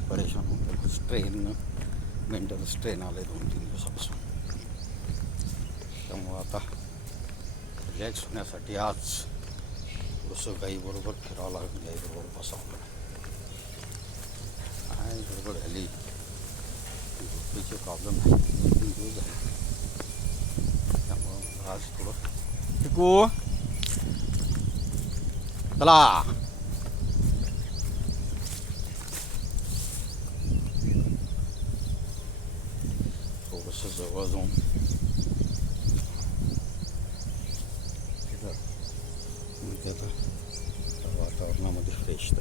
परेशान होतो strain mental strain आले दोन तीन दिवसापासून त्यामुळं आता रिलॅक्स होण्यासाठी आज थोडंसं गाईबरोबर फिरावं लागेल गाईबरोबर बसावं लागेल काय गडबड झाली झोपेचे प्रॉब्लेम आहे दोन तीन दिवस झाले त्यामुळं आज थोडं टिकू चला babası zavadon. Bir de burada da hava tarlamıdır işte.